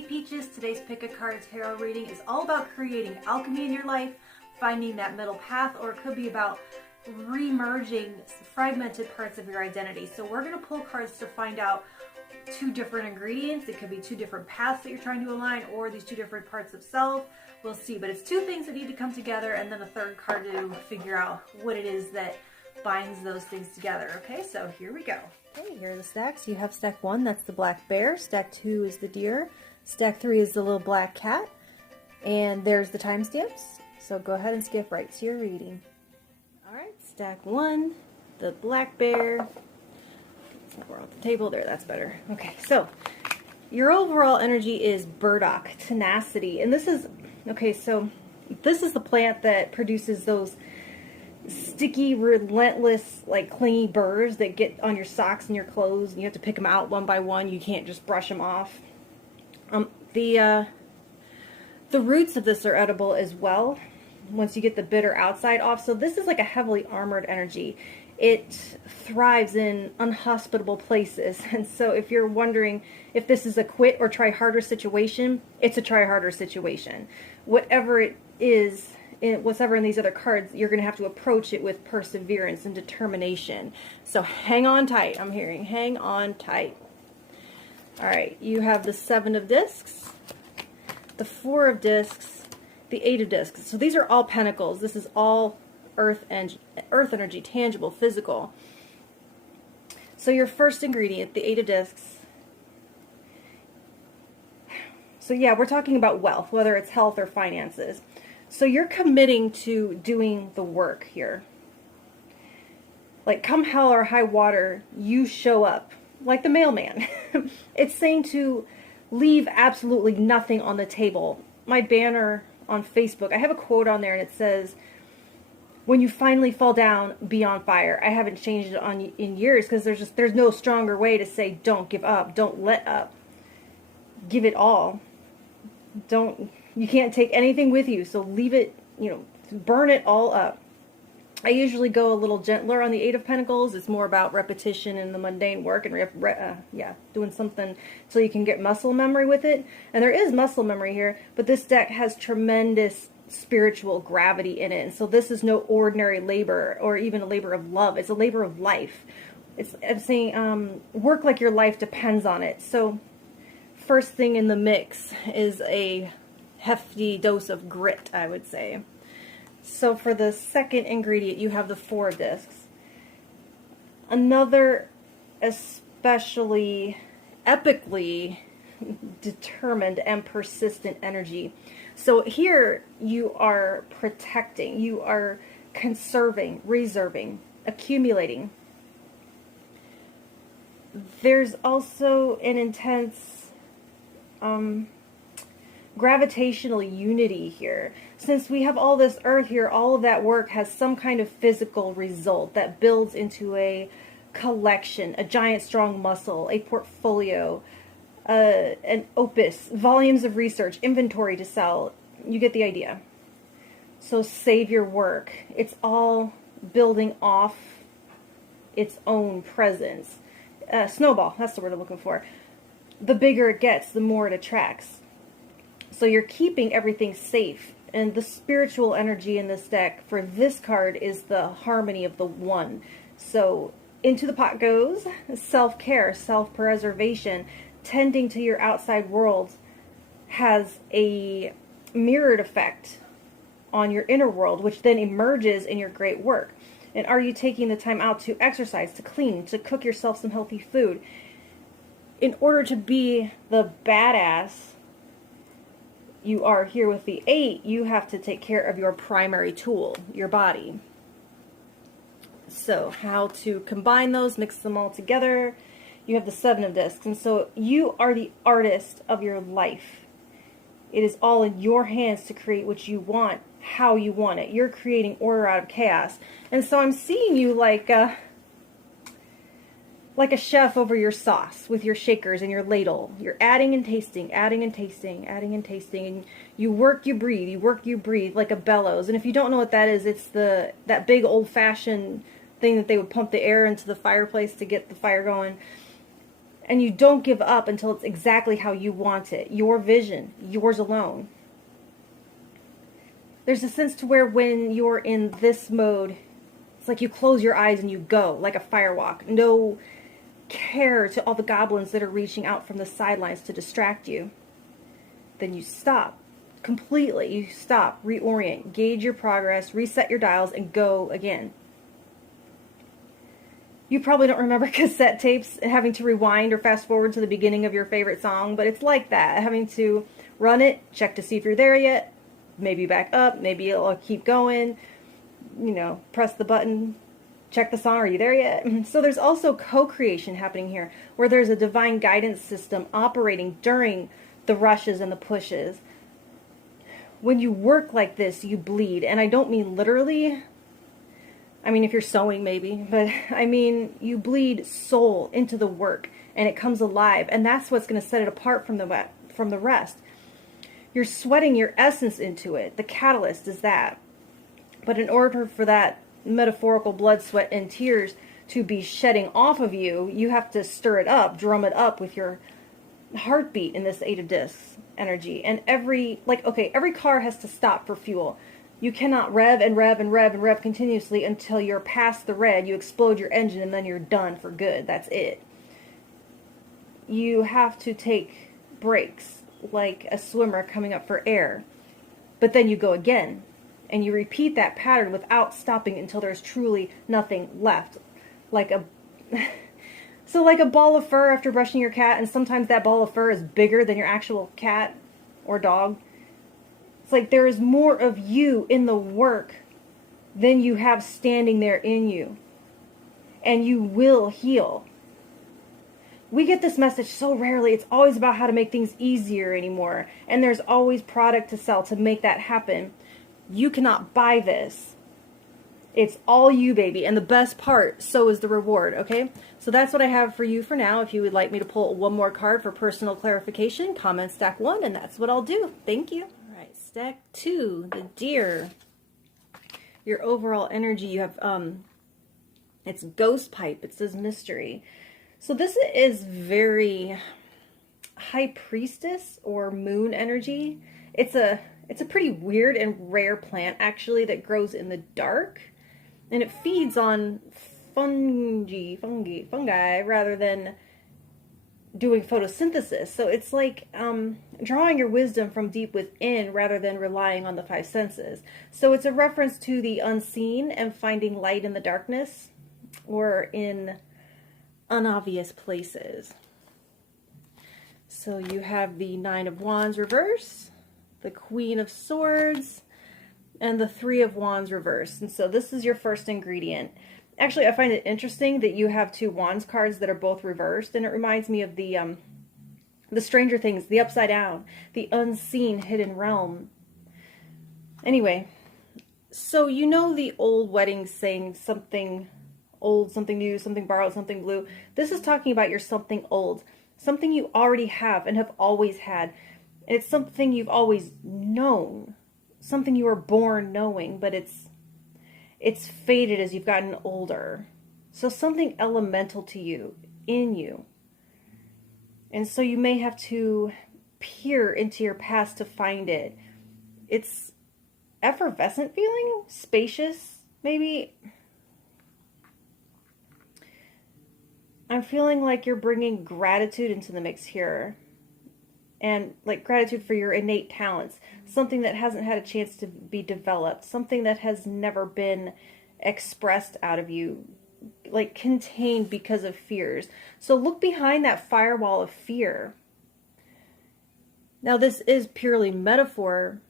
Hey Peaches, today's Pick a Card Tarot reading is all about creating alchemy in your life, finding that middle path, or it could be about re-merging fragmented parts of your identity. So we're going to pull cards to find out two different ingredients. It could be two different paths that you're trying to align, or these two different parts of self. We'll see, but it's two things that need to come together, and then a third card to figure out what it is that binds those things together. Okay, so here we go. Okay, here are the stacks. You have stack 1, that's the black bear. Stack 2 is the deer. Stack 3 is the little black cat. And there's the timestamps. So go ahead and skip right to your reading. Alright, stack 1, the black bear. We're off the table there, that's better. Okay, so your overall energy is burdock, tenacity. And this is, okay, so this is the plant that produces those sticky, relentless, like clingy burrs that get on your socks and your clothes, and you have to pick them out one by one. You can't just brush them off. The roots of this are edible as well once you get the bitter outside off. So this is like a heavily armored energy. It thrives in unhospitable places. And so if you're wondering if this is a quit or try harder situation, it's a try harder situation. Whatever it is, whatever in these other cards, you're going to have to approach it with perseverance and determination. So hang on tight. I'm hearing hang on tight. All right, you have the 7 of discs, the 4 of discs, the 8 of discs. So these are all pentacles. This is all earth energy, tangible, physical. So your first ingredient, the 8 of discs. So yeah, we're talking about wealth, whether it's health or finances. So you're committing to doing the work here. Like come hell or high water, you show up. Like the mailman. It's saying to leave absolutely nothing on the table. My banner on Facebook, I have a quote on there and it says, when you finally fall down, be on fire. I haven't changed it in years because there's no stronger way to say don't give up, don't let up. Give it all. You can't take anything with you, so leave it, burn it all up. I usually go a little gentler on the 8 of Pentacles. It's more about repetition and the mundane work and doing something so you can get muscle memory with it. And there is muscle memory here, but this deck has tremendous spiritual gravity in it. And so this is no ordinary labor or even a labor of love. It's a labor of life. I'm saying work like your life depends on it. So first thing in the mix is a hefty dose of grit, I would say. So for the second ingredient, you have the 4 of discs. Another especially epically determined and persistent energy. So here you are protecting, you are conserving, reserving, accumulating. There's also an intense gravitational unity here. Since we have all this earth here, all of that work has some kind of physical result that builds into a collection, a giant strong muscle, a portfolio, an opus, volumes of research, inventory to sell. You get the idea. So save your work. It's all building off its own presence. Snowball, that's the word I'm looking for. The bigger it gets, the more it attracts. So you're keeping everything safe. And the spiritual energy in this deck for this card is the harmony of the one. So into the pot goes self-care, self-preservation. Tending to your outside world has a mirrored effect on your inner world, which then emerges in your great work. And are you taking the time out to exercise, to clean, to cook yourself some healthy food? In order to be the badass you are here with the 8, you have to take care of your primary tool, your body. So how to combine those, mix them all together. You have the 7 of discs, and so you are the artist of your life. It is all in your hands to create what you want, how you want it. You're creating order out of chaos. And so I'm seeing you like a chef over your sauce with your shakers and your ladle. You're adding and tasting, adding and tasting, adding and tasting. And you work, you breathe like a bellows. And if you don't know what that is, it's that big old-fashioned thing that they would pump the air into the fireplace to get the fire going. And you don't give up until it's exactly how you want it. Your vision, yours alone. There's a sense to where when you're in this mode, it's like you close your eyes and you go, like a firewalk. No care to all the goblins that are reaching out from the sidelines to distract you. Then you stop completely. You stop, reorient, gauge your progress, reset your dials, and go again. You probably don't remember cassette tapes and having to rewind or fast forward to the beginning of your favorite song, but it's like that. Having to run it, check to see if you're there yet, maybe back up, maybe it'll keep going, you know, press the button, check the song, are you there yet? So there's also co-creation happening here, where there's a divine guidance system operating during the rushes and the pushes. When you work like this, you bleed, and I don't mean literally. I mean, if you're sewing, maybe, but I mean, you bleed soul into the work, and it comes alive, and that's what's going to set it apart from the rest. You're sweating your essence into it. The catalyst is that. But in order for that metaphorical blood, sweat, and tears to be shedding off of you, you have to stir it up, drum it up with your heartbeat in this Eight of Discs energy. And every car has to stop for fuel. You cannot rev and rev and rev and rev continuously until you're past the red. You explode your engine and then you're done for good. That's it. You have to take breaks like a swimmer coming up for air. But then you go again. And you repeat that pattern without stopping until there's truly nothing left. Like a ball of fur after brushing your cat, and sometimes that ball of fur is bigger than your actual cat or dog. It's like there is more of you in the work than you have standing there in you. And you will heal. We get this message so rarely. It's always about how to make things easier anymore. And there's always product to sell to make that happen. You cannot buy this. It's all you, baby. And the best part, so is the reward, okay? So that's what I have for you for now. If you would like me to pull one more card for personal clarification, comment stack 1, and that's what I'll do. Thank you. All right, stack 2, the deer. Your overall energy, you have, it's ghost pipe. It says mystery. So this is very high priestess or moon energy. It's a pretty weird and rare plant, actually, that grows in the dark. And it feeds on fungi, rather than doing photosynthesis. So it's like drawing your wisdom from deep within rather than relying on the 5 senses. So it's a reference to the unseen and finding light in the darkness or in unobvious places. So you have the 9 of Wands reverse, the Queen of Swords, and the 3 of Wands reversed. And so this is your first ingredient. Actually, I find it interesting that you have 2 Wands cards that are both reversed, and it reminds me of the Stranger Things, the Upside Down, the unseen hidden realm. Anyway, so you know the old wedding saying something old, something new, something borrowed, something blue. This is talking about your something old, something you already have and have always had. It's something you've always known, something you were born knowing, but it's faded as you've gotten older. So something elemental to you, in you. And so you may have to peer into your past to find it. It's effervescent feeling, spacious, maybe. I'm feeling like you're bringing gratitude into the mix here. And like gratitude for your innate talents, something that hasn't had a chance to be developed, something that has never been expressed out of you, like contained because of fears. So look behind that firewall of fear. Now this is purely metaphor,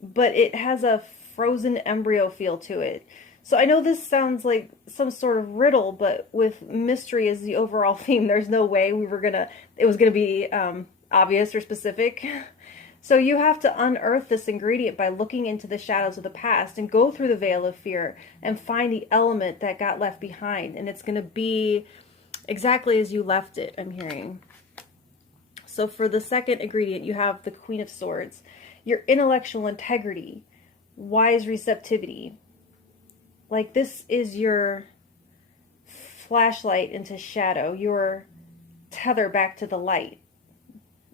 but it has a frozen embryo feel to it. So I know this sounds like some sort of riddle, but with mystery as the overall theme, there's no way it was gonna be obvious or specific. So you have to unearth this ingredient by looking into the shadows of the past and go through the veil of fear and find the element that got left behind. And it's gonna be exactly as you left it, I'm hearing. So for the second ingredient, you have the Queen of Swords. Your intellectual integrity, wise receptivity. Like this is your flashlight into shadow, your tether back to the light.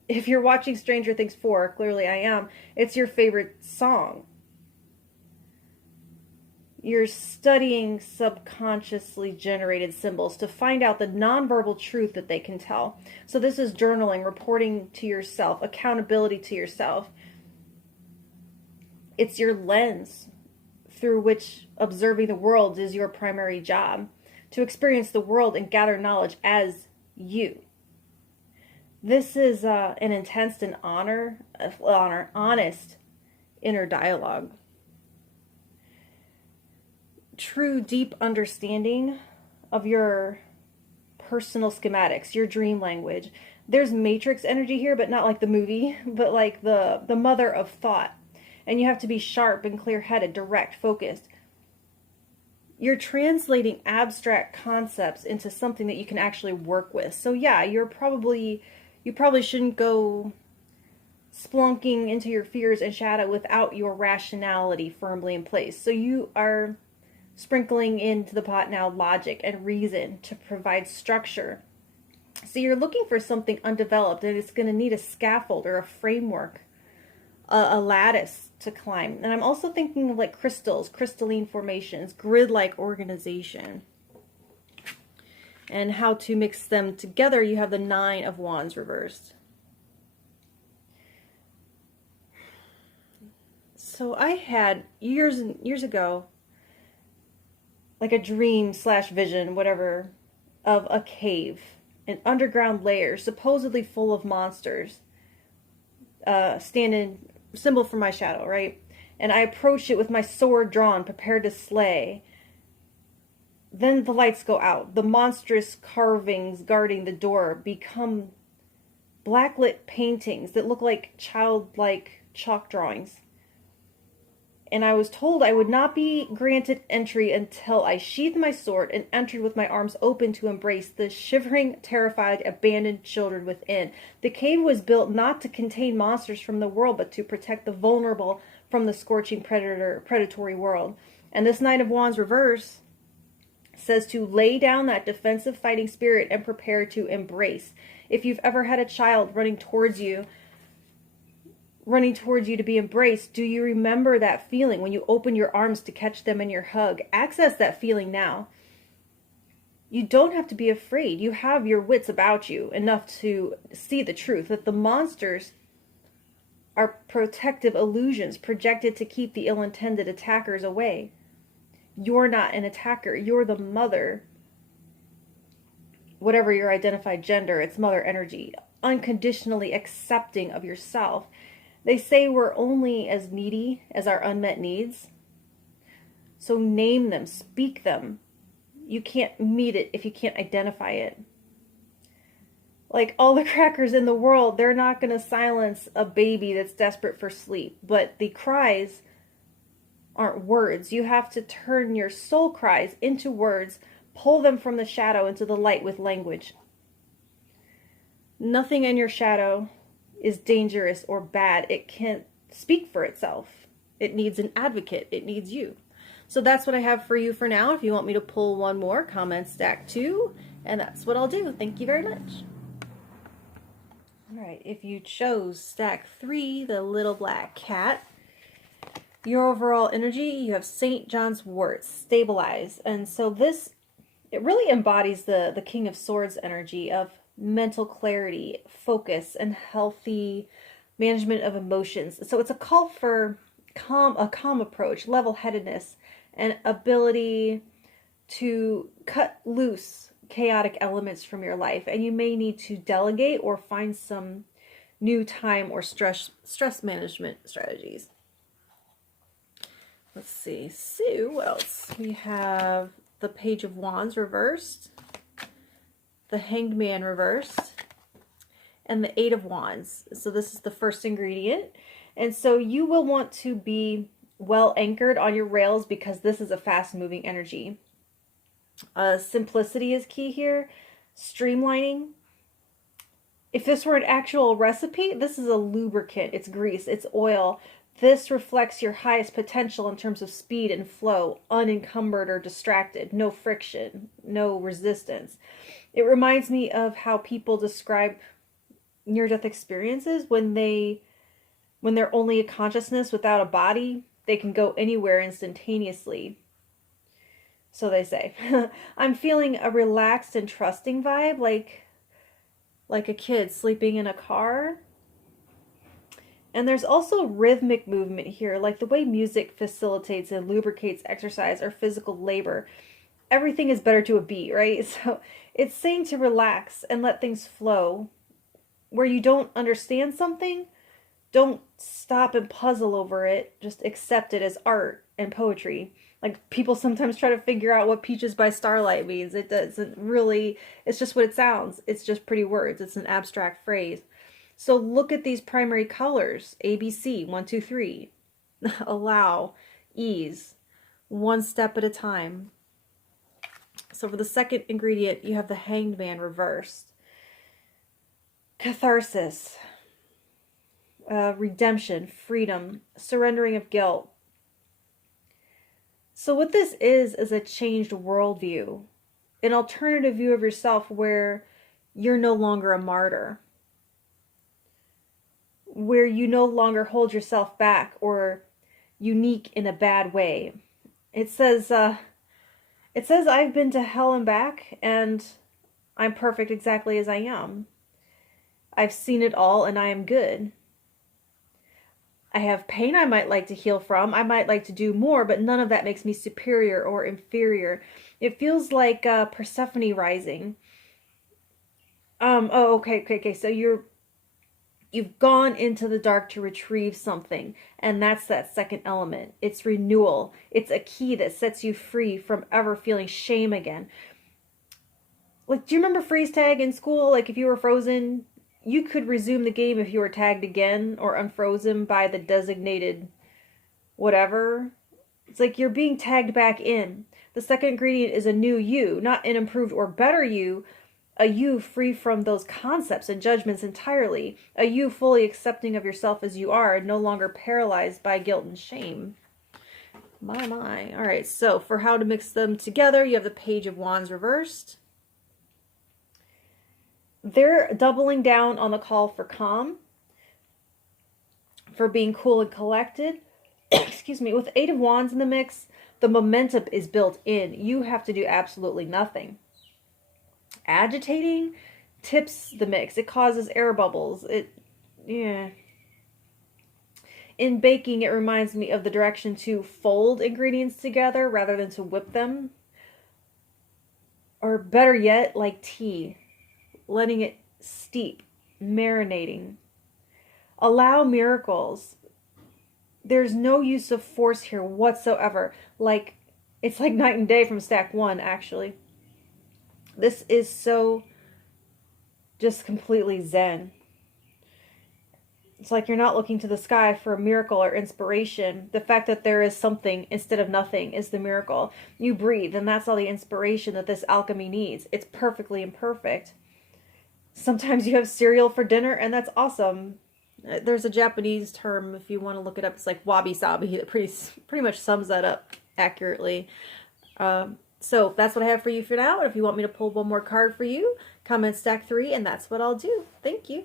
If you're watching Stranger Things 4, clearly I am, it's your favorite song. You're studying subconsciously generated symbols to find out the nonverbal truth that they can tell. So this is journaling, reporting to yourself, accountability to yourself. It's your lens through which observing the world is your primary job, to experience the world and gather knowledge as you. This is an intense and honest inner dialogue. True, deep understanding of your personal schematics, your dream language. There's matrix energy here, but not like the movie, but like the mother of thought. And you have to be sharp and clear-headed, direct, focused. You're translating abstract concepts into something that you can actually work with. So yeah, you probably shouldn't go splunking into your fears and shadow without your rationality firmly in place. So you are sprinkling into the pot now logic and reason to provide structure. So you're looking for something undeveloped, and it's going to need a scaffold or a framework, a lattice to climb. And I'm also thinking of like crystals, crystalline formations, grid-like organization, and how to mix them together. You have the Nine of Wands reversed. So I had years and years ago, like a dream / vision, whatever, of a cave, an underground layer, supposedly full of monsters, standing symbol for my shadow, right? And I approached it with my sword drawn, prepared to slay. Then the lights go out. The monstrous carvings guarding the door become blacklit paintings that look like childlike chalk drawings. And I was told I would not be granted entry until I sheathed my sword and entered with my arms open to embrace the shivering, terrified, abandoned children within. The cave was built not to contain monsters from the world, but to protect the vulnerable from the scorching predatory world. And this Knight of Wands reverse says to lay down that defensive fighting spirit and prepare to embrace. If you've ever had a child running towards you to be embraced, do you remember that feeling when you open your arms to catch them in your hug? Access that feeling now. You don't have to be afraid. You have your wits about you enough to see the truth, that the monsters are protective illusions projected to keep the ill-intended attackers away. You're not an attacker. You're the mother. Whatever your identified gender, it's mother energy. Unconditionally accepting of yourself. They say we're only as needy as our unmet needs. So name them, speak them. You can't meet it if you can't identify it. Like all the crackers in the world, they're not going to silence a baby that's desperate for sleep. But the cries aren't words. You have to turn your soul cries into words, pull them from the shadow into the light with language. Nothing in your shadow is dangerous or bad. It can't speak for itself. It needs an advocate. It needs you. So that's what I have for you for now. If you want me to pull one more, comment stack 2, and that's what I'll do. Thank you very much. All right, if you chose stack 3, the little black cat, your overall energy, you have St. John's wort, stabilize. And so this, it really embodies the King of Swords energy of mental clarity, focus, and healthy management of emotions. So it's a call for a calm approach, level-headedness, and ability to cut loose chaotic elements from your life. And you may need to delegate or find some new time or stress management strategies. Let's see. So what else? We have the Page of Wands reversed, the Hanged Man reversed, and the Eight of Wands. So this is the first ingredient. And so you will want to be well anchored on your rails because this is a fast moving energy. Simplicity is key here. Streamlining. If this were an actual recipe, this is a lubricant. It's grease, it's oil. This reflects your highest potential in terms of speed and flow, unencumbered or distracted, no friction, no resistance. It reminds me of how people describe near-death experiences when they're only a consciousness without a body. They can go anywhere instantaneously. So they say. I'm feeling a relaxed and trusting vibe, like a kid sleeping in a car. And there's also rhythmic movement here, like the way music facilitates and lubricates exercise or physical labor. Everything is better to a beat, right? So it's saying to relax and let things flow. Where you don't understand something, don't stop and puzzle over it. Just accept it as art and poetry. Like, people sometimes try to figure out what Peaches by Starlight means. It doesn't really, it's just what it sounds. It's just pretty words. It's an abstract phrase. So look at these primary colors. ABC, 1, 2, 3. Allow, ease, one step at a time. So for the second ingredient, you have the Hanged Man reversed. Catharsis, redemption, freedom, surrendering of guilt. So what this is a changed worldview, an alternative view of yourself where you're no longer a martyr, where you no longer hold yourself back or unique in a bad way. It says I've been to hell and back, and I'm perfect exactly as I am. I've seen it all, and I am good. I have pain I might like to heal from. I might like to do more, but none of that makes me superior or inferior. It feels like Persephone rising. Oh, okay. So you've gone into the dark to retrieve something, and that's that second element. It's renewal. It's a key that sets you free from ever feeling shame again. Like, do you remember freeze tag in school? Like, if you were frozen, you could resume the game if you were tagged again or unfrozen by the designated whatever. It's like you're being tagged back in. The second ingredient is a new you, not an improved or better you, a you free from those concepts and judgments entirely, a you fully accepting of yourself as you are, no longer paralyzed by guilt and shame. My. All right, so for how to mix them together, you have the Page of Wands reversed. They're doubling down on the call for calm, for being cool and collected. Excuse me. With Eight of Wands in the mix, the momentum is built in. You have to do absolutely nothing. Agitating tips the mix. It causes air bubbles. In baking, it reminds me of the direction to fold ingredients together rather than to whip them. Or better yet, like tea. Letting it steep, marinating. Allow miracles. There's no use of force here whatsoever. It's like night and day from stack 1, actually. This is so just completely zen. It's like you're not looking to the sky for a miracle or inspiration. The fact that there is something instead of nothing is the miracle. You breathe, and that's all the inspiration that this alchemy needs. It's perfectly imperfect. Sometimes you have cereal for dinner, and that's awesome. There's a Japanese term, if you want to look it up, it's like wabi-sabi. That pretty much sums that up accurately. So that's what I have for you for now. And if you want me to pull one more card for you, comment stack 3, and that's what I'll do. Thank you.